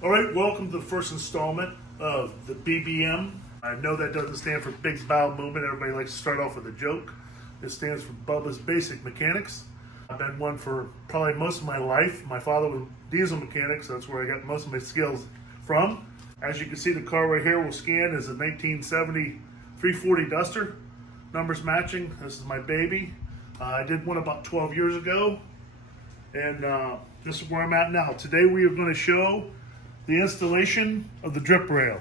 All right, welcome to the first installment of the BBM. I know that doesn't stand for Big Bowel Movement. Everybody likes to start off with a joke. It stands for Bubba's Basic Mechanics. I've been one for probably most of my life. My father was diesel mechanic, so that's where I got most of my skills from. As you can see, the car right here we'll scan is a 1970 340 Duster. Numbers matching. This is my baby. I did one about 12 years ago, and this is where I'm at now. Today we are going to show the installation of the drip rail.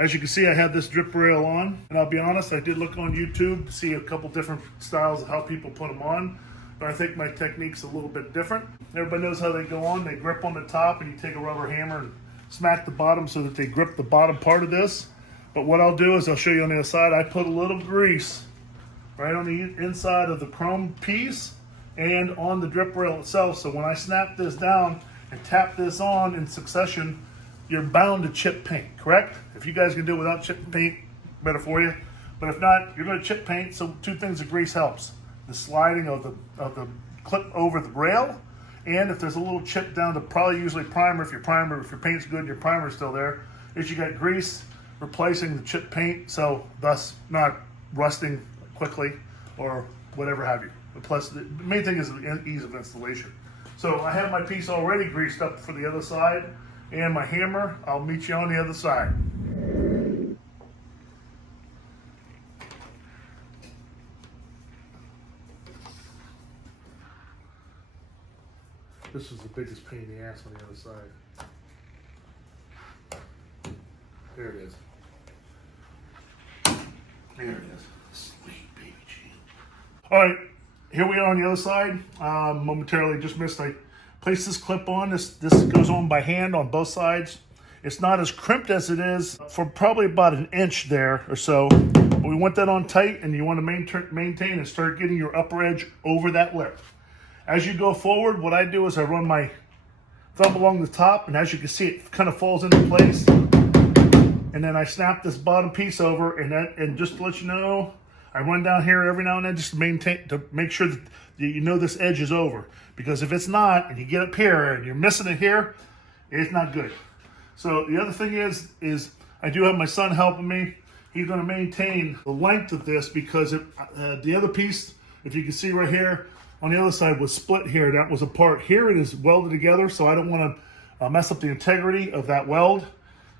As you can see, I have this drip rail on, and I'll be honest, I did look on YouTube to see a couple different styles of how people put them on, but I think my technique's a little bit different. Everybody knows how they go on. They grip on the top, and you take a rubber hammer and smack the bottom so that they grip the bottom part of this. But what I'll do is I'll show you on the other side. I put a little grease right on the inside of the chrome piece and on the drip rail itself, so when I snap this down and tap this on in succession, you're bound to chip paint, correct? If you guys can do it without chip paint, better for you. But if not, you're going to chip paint. So two things of grease helps: the sliding of the clip over the rail, and if there's a little chip down to probably usually primer. If your paint's good, your primer's still there. Is you got grease replacing the chip paint, so thus not rusting quickly or whatever have you. But plus, the main thing is the ease of installation. So I have my piece already greased up for the other side, and my hammer. I'll meet you on the other side. This is the biggest pain in the ass on the other side. There it is. There it is. Sweet baby G. All right, here we are on the other side. Momentarily just missed. I place this clip on. This goes on by hand on both sides. It's not as crimped as it is for probably about an inch there or so. But we want that on tight, and you want to maintain and start getting your upper edge over that lip. As you go forward, what I do is I run my thumb along the top, and as you can see, it kind of falls into place. And then I snap this bottom piece over, and just to let you know, I run down here every now and then just to make sure that you know this edge is over. Because if it's not, and you get up here and you're missing it here, it's not good. So the other thing is I do have my son helping me. He's going to maintain the length of this because the other piece, if you can see right here, on the other side was split here. That was a part. Here it is welded together, so I don't want to mess up the integrity of that weld.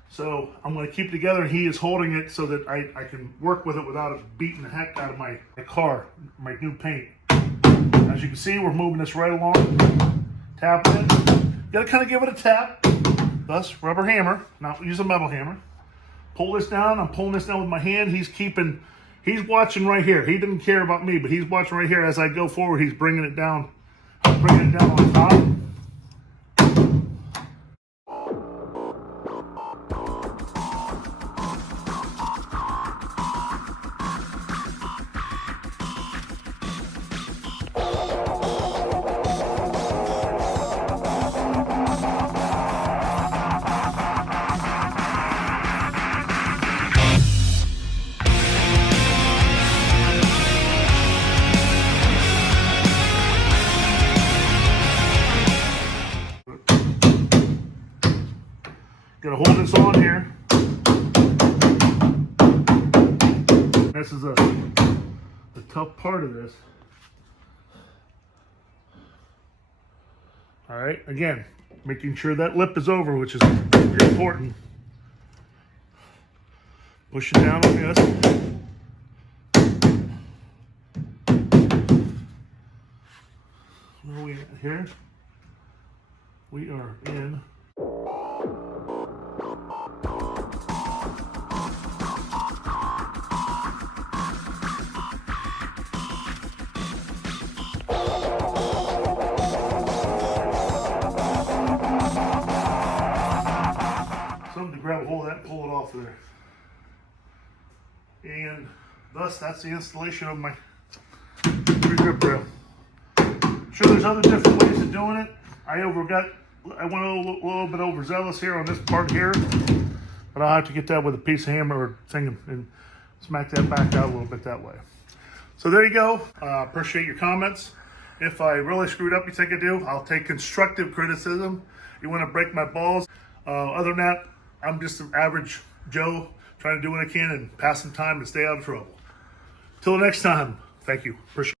So I'm going to keep it together, and he is holding it so that I can work with it without it beating the heck out of my car, my new paint. As you can see, we're moving this right along. Tap it in. You got to kind of give it a tap. Thus, rubber hammer, not use a metal hammer. Pull this down. I'm pulling this down with my hand. He's watching right here. He didn't care about me, but he's watching right here. As I go forward, he's bringing it down. Bringing it down on top. Gotta hold this on here. This is the tough part of this. All right, again, making sure that lip is over, which is important. Push it down on this. Where are we at here? We are in. Something to grab a hold of that and pull it off of there. And thus, that's the installation of my drip rail. Sure, there's other different ways of doing it. I went a little bit overzealous here on this part here, but I'll have to get that with a piece of hammer or thing and smack that back out a little bit that way. So there you go. Appreciate your comments. If I really screwed up, you think I do, I'll take constructive criticism. You want to break my balls, Other than that, I'm just an average Joe trying to do what I can and pass some time and stay out of trouble. Till next time, thank you. Appreciate it.